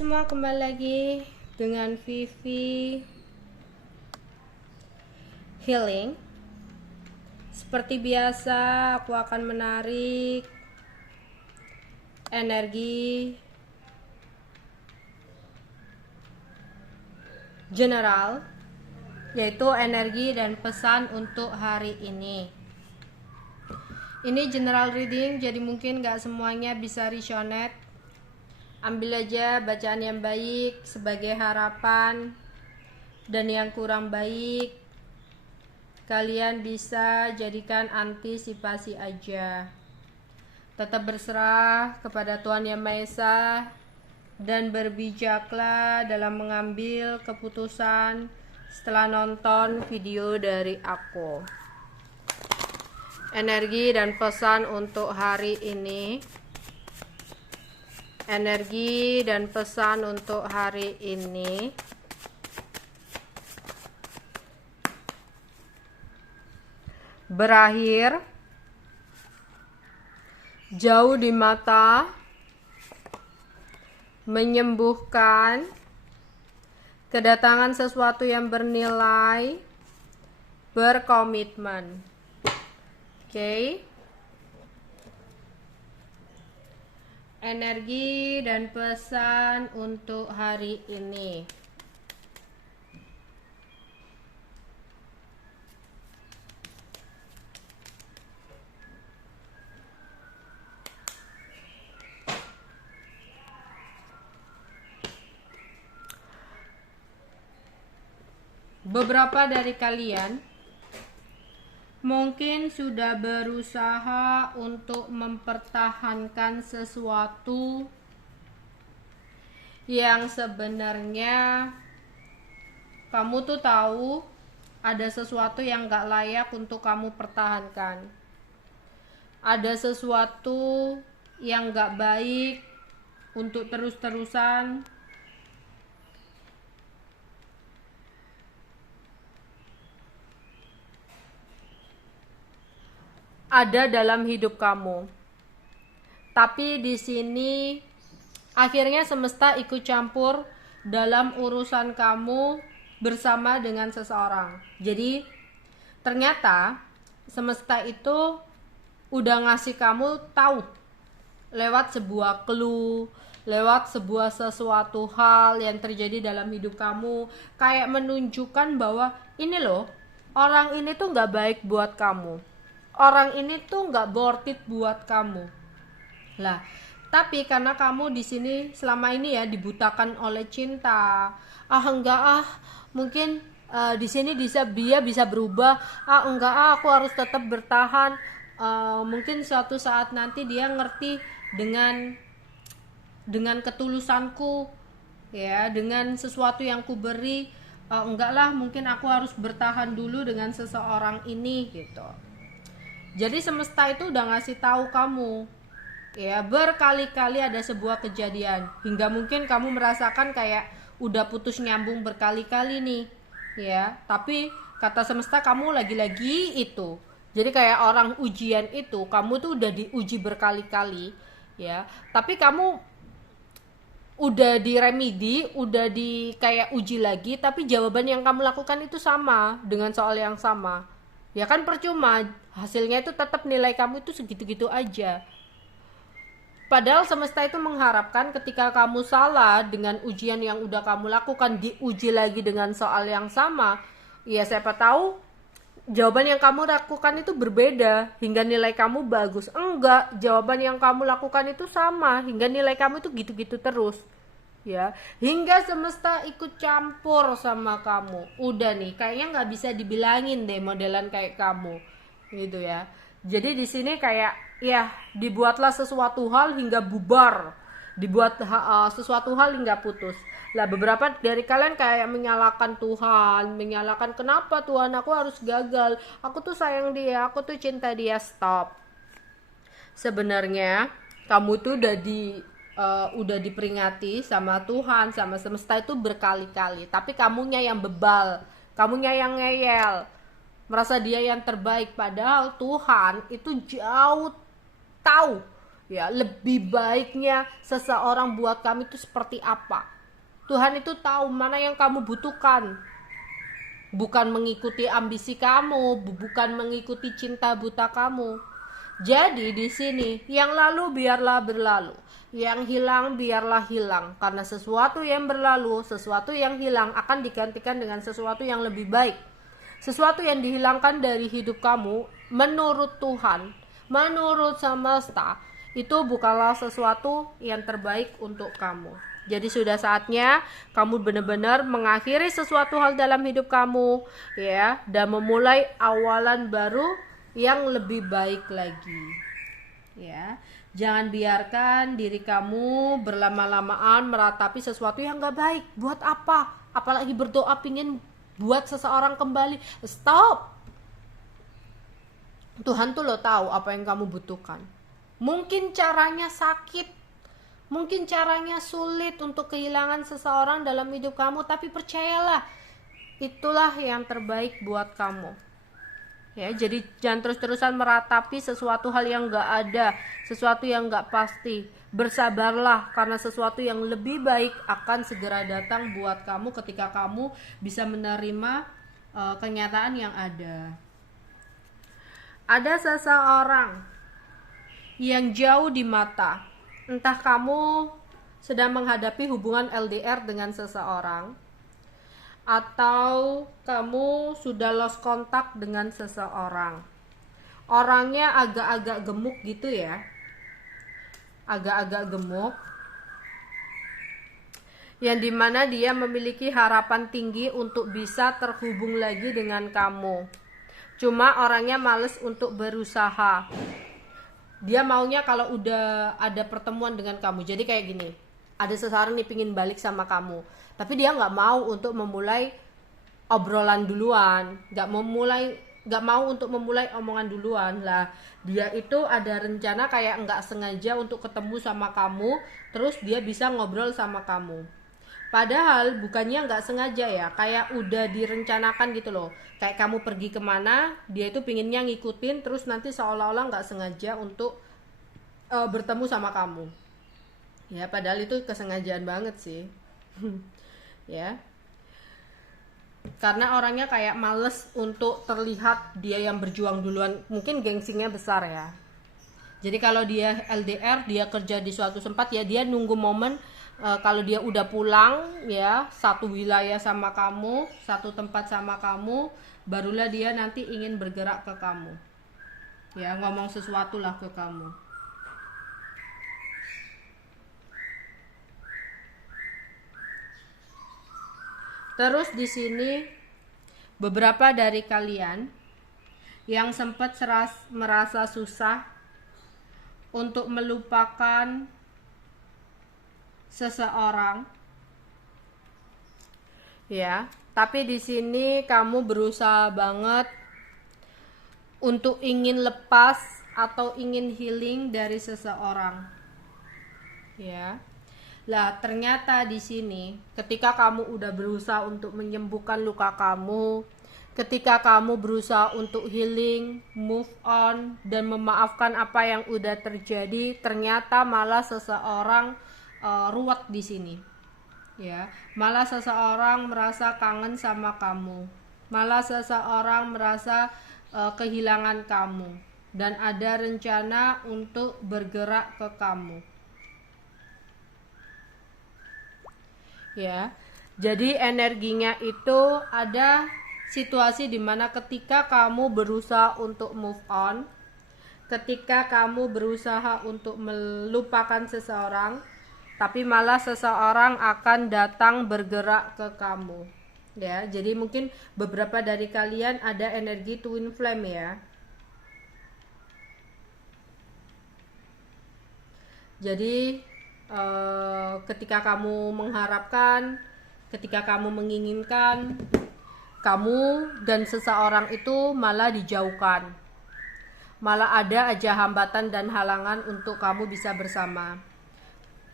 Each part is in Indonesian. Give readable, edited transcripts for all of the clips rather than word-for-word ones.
semua, kembali lagi dengan Vivi Healing. Seperti biasa, aku akan menarik energi general, yaitu energi dan pesan untuk hari ini. Ini general reading, jadi mungkin gak semuanya bisa resonate. Ambil aja bacaan yang baik sebagai harapan, dan yang kurang baik kalian bisa jadikan antisipasi aja. Tetap berserah kepada Tuhan Yang Maha Esa dan berbijaklah dalam mengambil keputusan setelah nonton video dari aku. Energi dan pesan untuk hari ini. Energi dan pesan untuk hari ini. Berakhir jauh di mata, menyembuhkan, kedatangan sesuatu yang bernilai, berkomitmen. Oke. Energi dan pesan untuk hari ini. Beberapa dari kalian mungkin sudah berusaha untuk mempertahankan sesuatu yang sebenarnya kamu tuh tahu ada sesuatu yang gak layak untuk kamu pertahankan. Ada sesuatu yang gak baik untuk terus-terusan ada dalam hidup kamu. Tapi di sini akhirnya semesta ikut campur dalam urusan kamu bersama dengan seseorang. Jadi ternyata semesta itu udah ngasih kamu tahu lewat sebuah clue, lewat sebuah sesuatu hal yang terjadi dalam hidup kamu, kayak menunjukkan bahwa ini loh, orang ini tuh gak baik buat kamu. Orang ini tuh nggak worth it buat kamu. Lah, tapi karena kamu di sini selama ini ya dibutakan oleh cinta. Mungkin di sini dia bisa berubah. Aku harus tetap bertahan. Mungkin suatu saat nanti dia ngerti dengan ketulusanku, ya, dengan sesuatu yang ku beri. Mungkin aku harus bertahan dulu dengan seseorang ini gitu. Jadi semesta itu udah ngasih tahu kamu, ya, berkali-kali ada sebuah kejadian hingga mungkin kamu merasakan kayak udah putus nyambung berkali-kali nih, ya. Tapi kata semesta kamu lagi-lagi itu. Jadi kayak orang ujian itu, kamu tuh udah diuji berkali-kali, ya. Tapi kamu udah diremedi, udah di kayak uji lagi, tapi jawaban yang kamu lakukan itu sama dengan soal yang sama. Ya kan percuma, hasilnya itu tetap nilai kamu itu segitu-gitu aja. Padahal semesta itu mengharapkan ketika kamu salah dengan ujian yang udah kamu lakukan, diuji lagi dengan soal yang sama, ya siapa tahu jawaban yang kamu lakukan itu berbeda hingga nilai kamu bagus. Enggak, jawaban yang kamu lakukan itu sama hingga nilai kamu itu gitu-gitu terus. Ya, hingga semesta ikut campur sama kamu. Udah nih, kayaknya nggak bisa dibilangin deh modelan kayak kamu, gitu ya. Jadi di sini kayak ya dibuatlah sesuatu hal hingga bubar, dibuat sesuatu hal hingga putus. Lah beberapa dari kalian kayak menyalahkan Tuhan, menyalahkan kenapa Tuhan aku harus gagal, aku tuh sayang dia, aku tuh cinta dia. Stop. Sebenarnya kamu tuh udah diperingati sama Tuhan, sama semesta itu berkali-kali, tapi kamunya yang bebal, kamunya yang ngeyel, merasa dia yang terbaik, padahal Tuhan itu jauh tahu Ya, lebih baiknya seseorang buat kami itu seperti apa. Tuhan itu tahu mana yang kamu butuhkan. Bukan mengikuti ambisi kamu, bukan mengikuti cinta buta kamu. Jadi di sini, yang lalu biarlah berlalu, yang hilang biarlah hilang, karena sesuatu yang berlalu, sesuatu yang hilang akan digantikan dengan sesuatu yang lebih baik. Sesuatu yang dihilangkan dari hidup kamu, menurut Tuhan, menurut semesta, itu bukanlah sesuatu yang terbaik untuk kamu. Jadi sudah saatnya kamu benar-benar mengakhiri sesuatu hal dalam hidup kamu, ya, dan memulai awalan baru yang lebih baik lagi. Ya, jangan biarkan diri kamu berlama-lamaan meratapi sesuatu yang gak baik. Buat apa? Apalagi berdoa pingin buat seseorang kembali. Stop. Tuhan tuh lo tahu apa yang kamu butuhkan. Mungkin caranya sakit, mungkin caranya sulit untuk kehilangan seseorang dalam hidup kamu, tapi percayalah, itulah yang terbaik buat kamu. Ya, jadi jangan terus-terusan meratapi sesuatu hal yang gak ada, sesuatu yang gak pasti. Bersabarlah, karena sesuatu yang lebih baik akan segera datang buat kamu ketika kamu bisa menerima kenyataan yang ada. Ada seseorang yang jauh di mata. Entah kamu sedang menghadapi hubungan LDR dengan seseorang, atau kamu sudah lost kontak dengan seseorang. Orangnya agak-agak gemuk gitu ya. Agak-agak gemuk. Yang dimana dia memiliki harapan tinggi untuk bisa terhubung lagi dengan kamu. Cuma orangnya males untuk berusaha. Dia maunya kalau udah ada pertemuan dengan kamu. Jadi kayak gini, ada seseorang nih pingin balik sama kamu, tapi dia nggak mau untuk memulai obrolan duluan, nggak mau untuk memulai omongan duluan lah. Dia itu ada rencana kayak nggak sengaja untuk ketemu sama kamu, terus dia bisa ngobrol sama kamu. Padahal bukannya nggak sengaja ya, kayak udah direncanakan gitu loh. Kayak kamu pergi kemana, dia itu pinginnya ngikutin, terus nanti seolah-olah nggak sengaja untuk bertemu sama kamu. Ya, padahal itu kesengajaan banget sih. Ya. Karena orangnya kayak males untuk terlihat dia yang berjuang duluan. Mungkin gengsinya besar ya. Jadi kalau dia LDR, dia kerja di suatu tempat ya, dia nunggu momen kalau dia udah pulang ya, satu wilayah sama kamu, satu tempat sama kamu, barulah dia nanti ingin bergerak ke kamu. Ya, ngomong sesuatu lah ke kamu. Terus di sini beberapa dari kalian yang sempat merasa susah untuk melupakan seseorang, ya, tapi di sini kamu berusaha banget untuk ingin lepas atau ingin healing dari seseorang, ya. Lah, ternyata di sini ketika kamu udah berusaha untuk menyembuhkan luka kamu, ketika kamu berusaha untuk healing, move on, dan memaafkan apa yang udah terjadi, ternyata malah seseorang ruwet di sini. Ya, malah seseorang merasa kangen sama kamu. Malah seseorang merasa kehilangan kamu dan ada rencana untuk bergerak ke kamu. Ya. Jadi energinya itu ada situasi dimana ketika kamu berusaha untuk move on, ketika kamu berusaha untuk melupakan seseorang, tapi malah seseorang akan datang bergerak ke kamu. Ya, jadi mungkin beberapa dari kalian ada energi twin flame ya. Jadi ketika kamu mengharapkan, ketika kamu menginginkan, kamu dan seseorang itu malah dijauhkan. Malah ada aja hambatan dan halangan untuk kamu bisa bersama.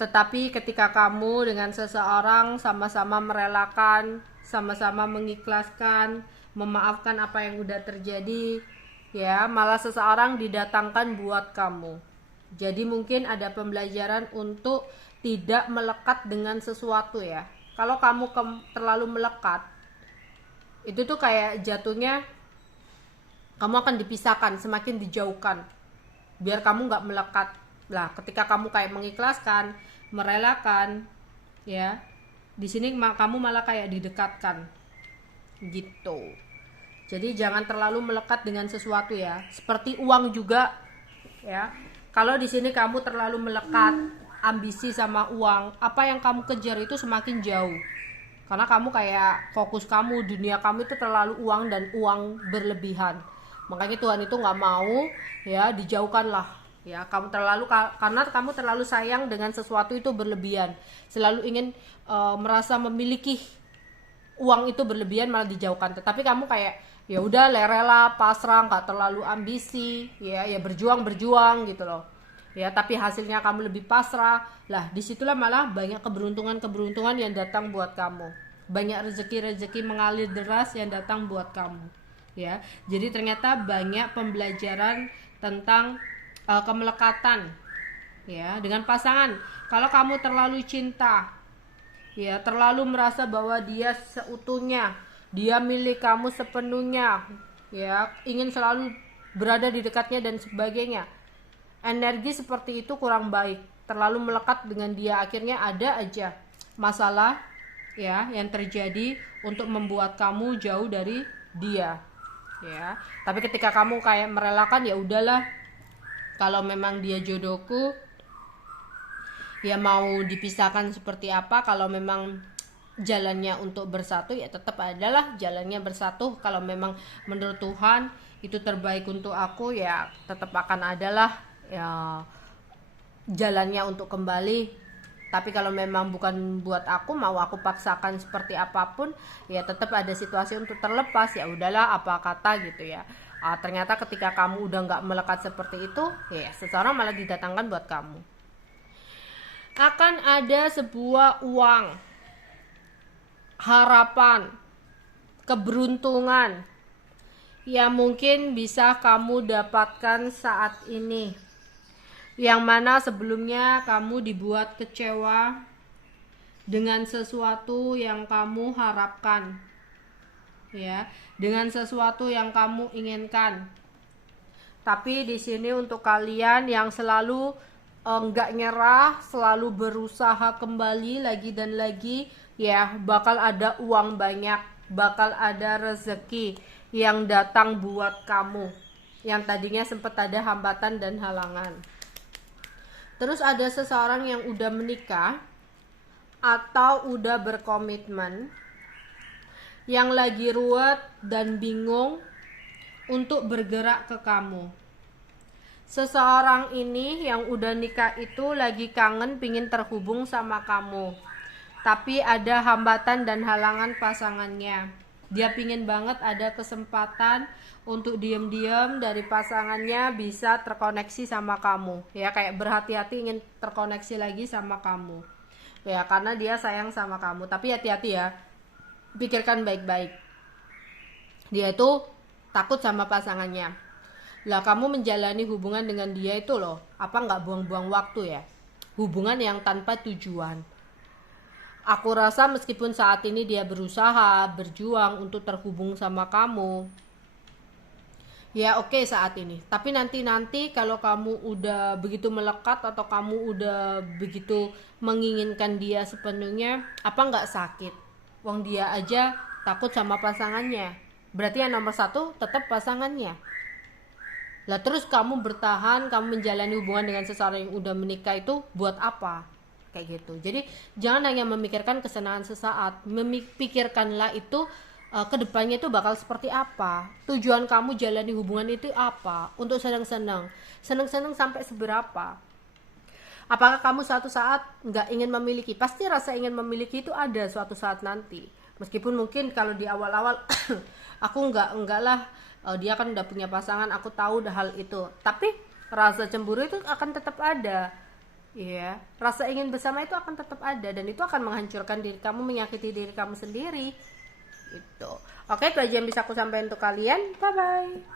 Tetapi ketika kamu dengan seseorang sama-sama merelakan, sama-sama mengikhlaskan, memaafkan apa yang udah terjadi, ya, malah seseorang didatangkan buat kamu. Jadi mungkin ada pembelajaran untuk tidak melekat dengan sesuatu ya. Kalau kamu terlalu melekat, itu tuh kayak jatuhnya kamu akan dipisahkan, semakin dijauhkan, biar kamu nggak melekat. Lah ketika kamu kayak mengikhlaskan, merelakan, ya di sini kamu malah kayak didekatkan gitu. Jadi jangan terlalu melekat dengan sesuatu ya. Seperti uang juga ya. Kalau di sini kamu terlalu melekat ambisi sama uang, apa yang kamu kejar itu semakin jauh. Karena kamu kayak fokus kamu, dunia kamu itu terlalu uang dan uang berlebihan. Makanya Tuhan itu nggak mau ya, dijauhkanlah ya. Kamu karena kamu terlalu sayang dengan sesuatu itu berlebihan, selalu ingin merasa memiliki uang itu berlebihan, malah dijauhkan. Tetapi kamu kayak ya udah rela pasrah, nggak terlalu ambisi ya berjuang gitu loh ya, tapi hasilnya kamu lebih pasrah. Lah disitulah malah banyak keberuntungan yang datang buat kamu, banyak rezeki mengalir deras yang datang buat kamu ya. Jadi ternyata banyak pembelajaran tentang kemelekatan ya dengan pasangan. Kalau kamu terlalu cinta ya, terlalu merasa bahwa dia seutuhnya, dia milik kamu sepenuhnya ya, ingin selalu berada di dekatnya dan sebagainya, energi seperti itu kurang baik. Terlalu melekat dengan dia, akhirnya ada aja masalah ya yang terjadi untuk membuat kamu jauh dari dia ya. Tapi ketika kamu kayak merelakan, ya udahlah, kalau memang dia jodohku, ya mau dipisahkan seperti apa, kalau memang jalannya untuk bersatu ya tetap adalah jalannya bersatu. Kalau memang menurut Tuhan itu terbaik untuk aku, ya tetap akan adalah ya jalannya untuk kembali. Tapi kalau memang bukan buat aku, mau aku paksakan seperti apapun, ya tetap ada situasi untuk terlepas. Ya udahlah, apa kata gitu ya. Ternyata ketika kamu udah nggak melekat seperti itu, ya seseorang malah didatangkan buat kamu. Akan ada sebuah uang, harapan, keberuntungan yang mungkin bisa kamu dapatkan saat ini, yang mana sebelumnya kamu dibuat kecewa dengan sesuatu yang kamu harapkan ya, dengan sesuatu yang kamu inginkan. Tapi di sini untuk kalian yang selalu enggak nyerah, selalu berusaha kembali lagi dan lagi ya, bakal ada uang banyak, bakal ada rezeki yang datang buat kamu yang tadinya sempat ada hambatan dan halangan. Terus ada seseorang yang udah menikah atau udah berkomitmen yang lagi ruwet dan bingung untuk bergerak ke kamu. Seseorang ini yang udah nikah itu lagi kangen, pingin terhubung sama kamu, tapi ada hambatan dan halangan pasangannya. Dia pingin banget ada kesempatan untuk diam-diam dari pasangannya bisa terkoneksi sama kamu ya, kayak berhati-hati ingin terkoneksi lagi sama kamu ya, karena dia sayang sama kamu. Tapi hati-hati ya, pikirkan baik-baik, dia itu takut sama pasangannya. Lah kamu menjalani hubungan dengan dia itu loh, apa nggak buang-buang waktu ya, hubungan yang tanpa tujuan. Aku rasa meskipun saat ini dia berusaha, berjuang untuk terhubung sama kamu, ya oke saat ini. Tapi nanti kalau kamu udah begitu melekat atau kamu udah begitu menginginkan dia sepenuhnya, apa nggak sakit? Wong dia aja takut sama pasangannya. Berarti yang nomor satu tetap pasangannya. Lah terus kamu bertahan, kamu menjalani hubungan dengan seseorang yang udah menikah itu buat apa? Kayak gitu. Jadi jangan hanya memikirkan kesenangan sesaat, pikirkanlah itu kedepannya itu bakal seperti apa. Tujuan kamu jalani hubungan itu apa? Untuk senang-senang sampai seberapa? Apakah kamu suatu saat nggak ingin memiliki? Pasti rasa ingin memiliki itu ada suatu saat nanti. Meskipun mungkin kalau di awal-awal aku enggak lah, dia kan udah punya pasangan, aku tahu udah hal itu. Tapi rasa cemburu itu akan tetap ada. Ya, rasa ingin bersama itu akan tetap ada, dan itu akan menghancurkan diri kamu, menyakiti diri kamu sendiri. Itu. Oke, itu aja yang bisa aku sampaikan untuk kalian. Bye bye.